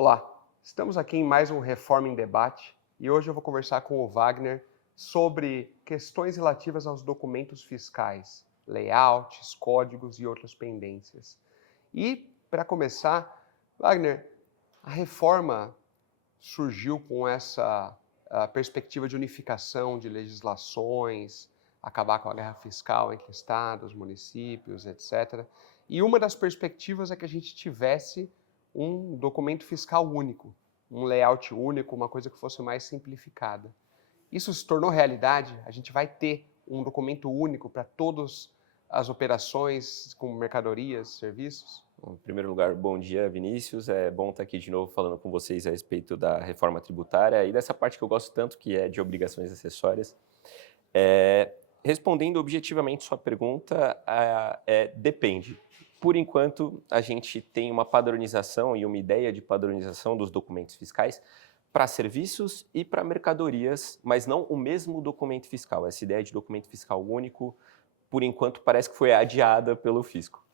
Olá, estamos aqui em mais um Reforma em Debate e hoje eu vou conversar com o Wagner sobre questões relativas aos documentos fiscais, layouts, códigos e outras pendências. E, para começar, Wagner, a reforma surgiu com essa perspectiva de unificação de legislações, acabar com a guerra fiscal entre estados, municípios, etc. E uma das perspectivas é que a gente tivesse um documento fiscal único, um layout único, uma coisa que fosse mais simplificada. Isso se tornou realidade, a gente vai ter um documento único para todas as operações com mercadorias, serviços? Bom, em primeiro lugar, bom dia, Vinícius. É bom estar aqui de novo falando com vocês a respeito da reforma tributária e dessa parte que eu gosto tanto, que é de obrigações acessórias. Respondendo objetivamente sua pergunta, depende. Por enquanto, a gente tem uma padronização e uma ideia de padronização dos documentos fiscais para serviços e para mercadorias, mas não o mesmo documento fiscal. Essa ideia de documento fiscal único, por enquanto, parece que foi adiada pelo fisco.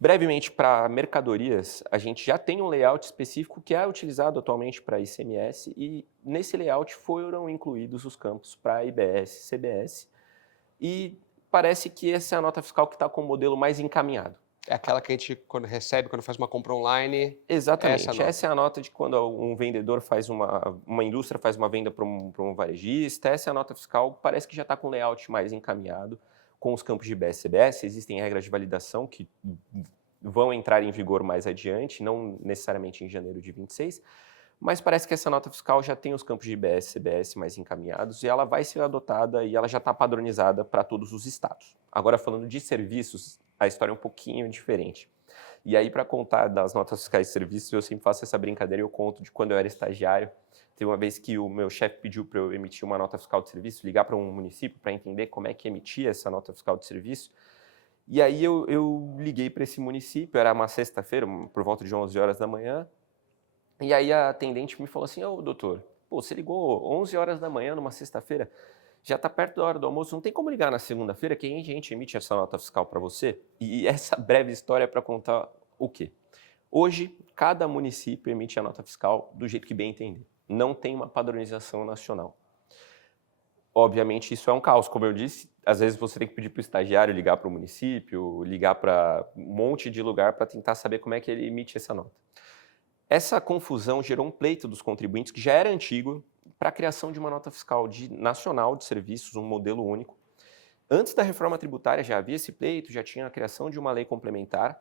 Brevemente, para mercadorias, a gente já tem um layout específico que é utilizado atualmente para ICMS e nesse layout foram incluídos os campos para IBS, CBS e parece que essa é a nota fiscal que está com o modelo mais encaminhado. É aquela que a gente quando faz uma compra online, Exatamente, nota. essa é a nota de quando um vendedor faz uma indústria faz uma venda para um varejista, essa é a nota fiscal, parece que já está com o layout mais encaminhado, com os campos de IBS e CBS, existem regras de validação que vão entrar em vigor mais adiante, não necessariamente em janeiro de 26, mas parece que essa nota fiscal já tem os campos de IBS e CBS mais encaminhados e ela vai ser adotada e ela já está padronizada para todos os estados. Agora, falando de serviços, a história é um pouquinho diferente. E aí, para contar das notas fiscais de serviços, eu sempre faço essa brincadeira e eu conto de quando eu era estagiário. Teve uma vez que o meu chefe pediu para eu emitir uma nota fiscal de serviço, ligar para um município para entender como é que emitia essa nota fiscal de serviço. E aí eu liguei para esse município, era uma sexta-feira, por volta de 11 horas da manhã, e aí a atendente me falou assim: ô doutor, pô, você ligou 11 horas da manhã numa sexta-feira, já está perto da hora do almoço, não tem como ligar na segunda-feira que a gente emite essa nota fiscal para você? E essa breve história é para contar o quê? Hoje, cada município emite a nota fiscal do jeito que bem entender. Não tem uma padronização nacional. Obviamente, isso é um caos, como eu disse, às vezes você tem que pedir para o estagiário ligar para o município, ligar para um monte de lugar para tentar saber como é que ele emite essa nota. Essa confusão gerou um pleito dos contribuintes, que já era antigo, para a criação de uma nota fiscal nacional de serviços, um modelo único. Antes da reforma tributária já havia esse pleito, já tinha a criação de uma lei complementar,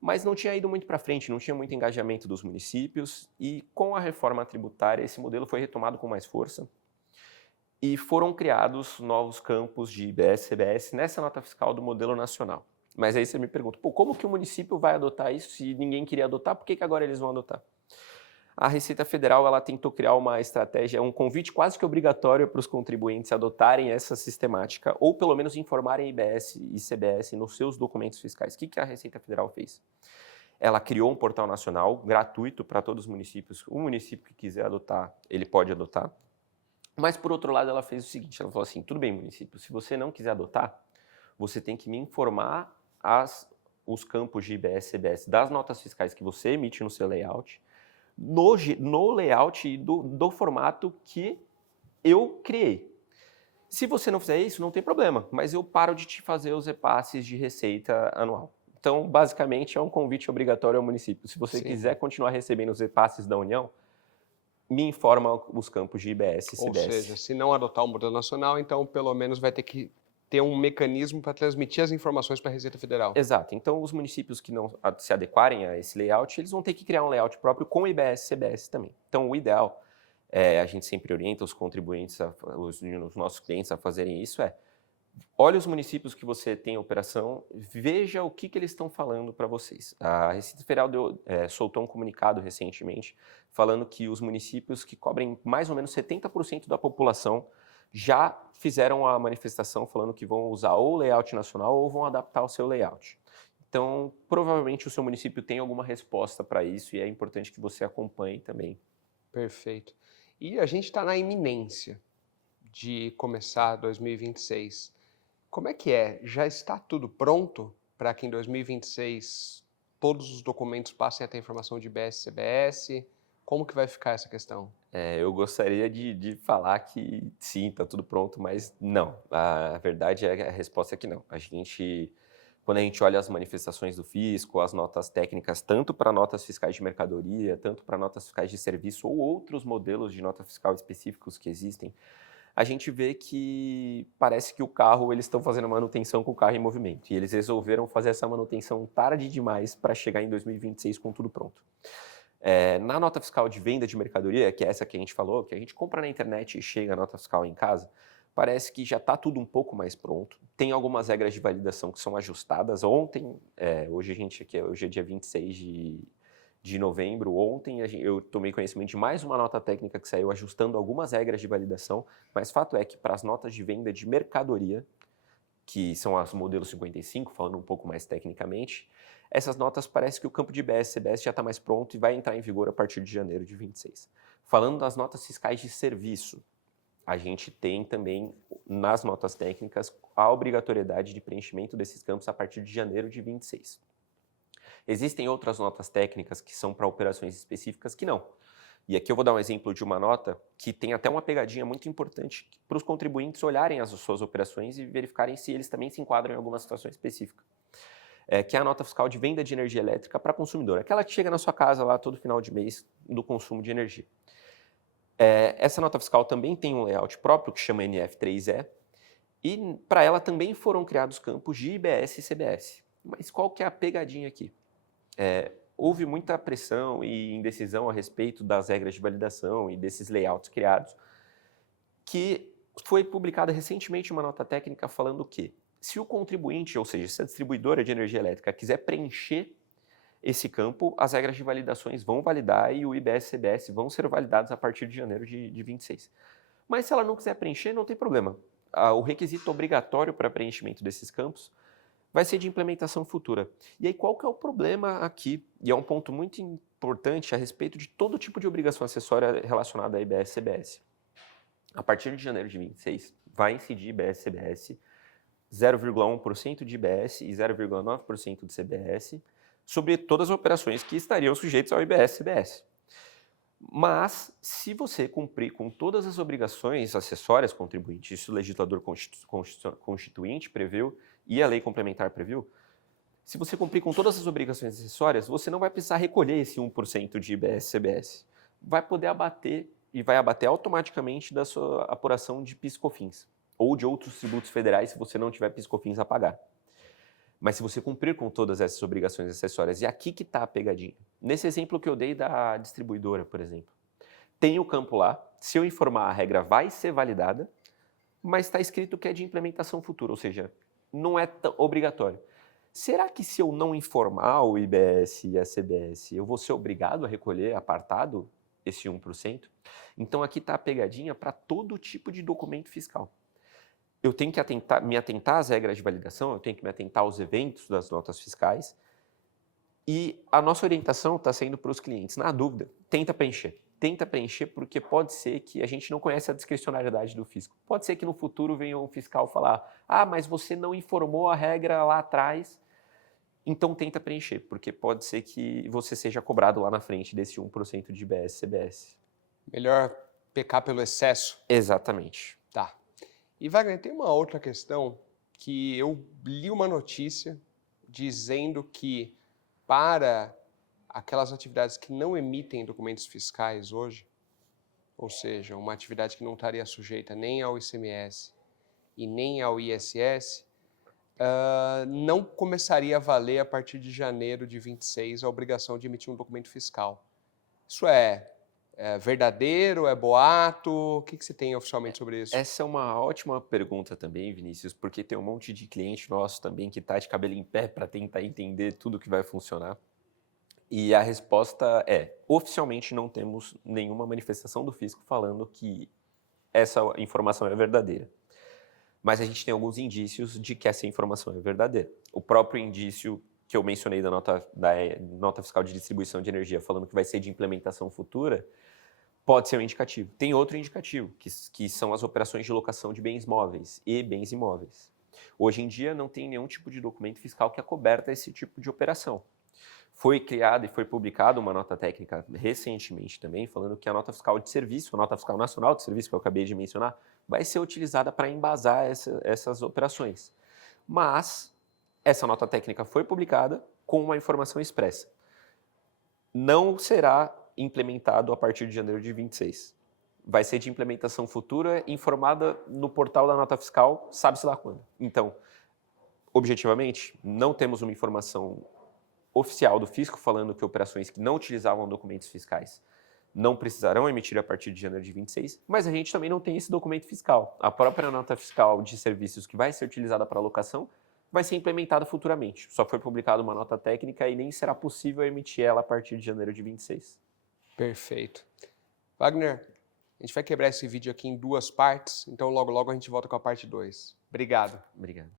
mas não tinha ido muito para frente, não tinha muito engajamento dos municípios, e com a reforma tributária esse modelo foi retomado com mais força, e foram criados novos campos de IBS e CBS nessa nota fiscal do modelo nacional. Mas aí você me pergunta, pô, como que o município vai adotar isso se ninguém queria adotar? Por que agora eles vão adotar? A Receita Federal ela tentou criar uma estratégia, um convite quase que obrigatório para os contribuintes adotarem essa sistemática ou pelo menos informarem IBS e CBS nos seus documentos fiscais. O que a Receita Federal fez? Ela criou um portal nacional gratuito para todos os municípios. O município que quiser adotar, ele pode adotar. Mas, por outro lado, ela fez o seguinte, ela falou assim, tudo bem, município, se você não quiser adotar, você tem que me informar os campos de IBS e CBS das notas fiscais que você emite no seu layout, no layout do formato que eu criei. Se você não fizer isso, não tem problema, mas eu paro de te fazer os repasses de receita anual. Então, basicamente, é um convite obrigatório ao município. Se você Sim. quiser continuar recebendo os repasses da União, me informa os campos de IBS e Ou CBS. seja, se não adotar o modelo nacional, então pelo menos vai ter que ter um mecanismo para transmitir as informações para a Receita Federal. Exato. Então, os municípios que não se adequarem a esse layout, eles vão ter que criar um layout próprio com IBS e CBS também. Então, o ideal, a gente sempre orienta os contribuintes, os nossos clientes a fazerem isso, olhe os municípios que você tem operação, veja o que eles estão falando para vocês. A Receita Federal soltou um comunicado recentemente falando que os municípios que cobrem mais ou menos 70% da população já fizeram a manifestação falando que vão usar ou o layout nacional ou vão adaptar o seu layout. Então, provavelmente o seu município tem alguma resposta para isso e é importante que você acompanhe também. Perfeito. E a gente está na iminência de começar 2026. Como é que é? Já está tudo pronto para que em 2026 todos os documentos passem a ter informação de IBS, CBS? Como que vai ficar essa questão? Eu gostaria de falar que sim, está tudo pronto, mas não. A verdade é a resposta é que não. Quando a gente olha as manifestações do fisco, as notas técnicas, tanto para notas fiscais de mercadoria, tanto para notas fiscais de serviço ou outros modelos de nota fiscal específicos que existem, a gente vê que parece que eles estão fazendo manutenção com o carro em movimento. E eles resolveram fazer essa manutenção tarde demais para chegar em 2026 com tudo pronto. Na nota fiscal de venda de mercadoria, que é essa que a gente falou, que a gente compra na internet e chega a nota fiscal em casa, parece que já está tudo um pouco mais pronto. Tem algumas regras de validação que são ajustadas. Hoje é dia 26 de novembro. Ontem eu tomei conhecimento de mais uma nota técnica que saiu ajustando algumas regras de validação, mas fato é que para as notas de venda de mercadoria, que são as modelos 55, falando um pouco mais tecnicamente, essas notas parece que o campo de IBS e CBS já está mais pronto e vai entrar em vigor a partir de janeiro de 26. Falando das notas fiscais de serviço, a gente tem também, nas notas técnicas, a obrigatoriedade de preenchimento desses campos a partir de janeiro de 26. Existem outras notas técnicas que são para operações específicas que não. E aqui eu vou dar um exemplo de uma nota que tem até uma pegadinha muito importante para os contribuintes olharem as suas operações e verificarem se eles também se enquadram em alguma situação específica. Que é a nota fiscal de venda de energia elétrica para consumidor. Aquela que chega na sua casa lá todo final de mês do consumo de energia. Essa nota fiscal também tem um layout próprio que chama NF3E e para ela também foram criados campos de IBS e CBS. Mas qual que é a pegadinha aqui? Houve muita pressão e indecisão a respeito das regras de validação e desses layouts criados, que foi publicada recentemente uma nota técnica falando que se o contribuinte, ou seja, se a distribuidora de energia elétrica quiser preencher esse campo, as regras de validações vão validar e o IBS e CBS vão ser validados a partir de janeiro de 26. Mas se ela não quiser preencher, não tem problema. O requisito obrigatório para preenchimento desses campos vai ser de implementação futura. E aí qual que é o problema aqui? E é um ponto muito importante a respeito de todo tipo de obrigação acessória relacionada a IBS e CBS. A partir de janeiro de 26, vai incidir IBS e CBS, 0,1% de IBS e 0,9% de CBS, sobre todas as operações que estariam sujeitas ao IBS e CBS. Mas, se você cumprir com todas as obrigações acessórias contribuintes, isso o legislador constituinte previu e a lei complementar previu, se você cumprir com todas as obrigações acessórias, você não vai precisar recolher esse 1% de IBS e CBS. Vai poder abater e vai abater automaticamente da sua apuração de PIS/COFINS ou de outros tributos federais se você não tiver PIS/COFINS a pagar. Mas se você cumprir com todas essas obrigações acessórias, e aqui que está a pegadinha. Nesse exemplo que eu dei da distribuidora, por exemplo, tem o campo lá, se eu informar a regra vai ser validada, mas está escrito que é de implementação futura, ou seja, não é obrigatório. Será que se eu não informar o IBS e a CBS, eu vou ser obrigado a recolher apartado esse 1%? Então aqui está a pegadinha para todo tipo de documento fiscal. Eu tenho que me atentar às regras de validação, eu tenho que me atentar aos eventos das notas fiscais e a nossa orientação está sendo para os clientes, na dúvida, tenta preencher. Tenta preencher porque pode ser que a gente não conhece a discricionariedade do fisco. Pode ser que no futuro venha um fiscal falar, mas você não informou a regra lá atrás, então tenta preencher, porque pode ser que você seja cobrado lá na frente desse 1% de IBS e CBS. Melhor pecar pelo excesso. Exatamente. Tá. E Wagner, tem uma outra questão que eu li uma notícia dizendo que para aquelas atividades que não emitem documentos fiscais hoje, ou seja, uma atividade que não estaria sujeita nem ao ICMS e nem ao ISS, não começaria a valer a partir de janeiro de 26 a obrigação de emitir um documento fiscal. Isso é verdadeiro? É boato? O que você tem oficialmente sobre isso? Essa é uma ótima pergunta também, Vinícius, porque tem um monte de cliente nosso também que está de cabelo em pé para tentar entender tudo que vai funcionar. E a resposta é, oficialmente não temos nenhuma manifestação do fisco falando que essa informação é verdadeira. Mas a gente tem alguns indícios de que essa informação é verdadeira. O próprio indício que eu mencionei da nota fiscal de distribuição de energia, falando que vai ser de implementação futura, pode ser um indicativo. Tem outro indicativo, que são as operações de locação de bens móveis e bens imóveis. Hoje em dia não tem nenhum tipo de documento fiscal que acoberta esse tipo de operação. Foi criada e foi publicada uma nota técnica recentemente também, falando que a nota fiscal de serviço, a nota fiscal nacional de serviço, que eu acabei de mencionar, vai ser utilizada para embasar essas operações. Mas essa nota técnica foi publicada com uma informação expressa. Não será implementado a partir de janeiro de 26. Vai ser de implementação futura, informada no portal da nota fiscal, sabe-se lá quando. Então, objetivamente, não temos uma informação oficial do fisco falando que operações que não utilizavam documentos fiscais não precisarão emitir a partir de janeiro de 26, mas a gente também não tem esse documento fiscal. A própria nota fiscal de serviços que vai ser utilizada para alocação vai ser implementada futuramente. Só foi publicada uma nota técnica e nem será possível emitir ela a partir de janeiro de 26. Perfeito. Wagner, a gente vai quebrar esse vídeo aqui em 2 partes, então logo logo a gente volta com a parte 2. Obrigado. Obrigado.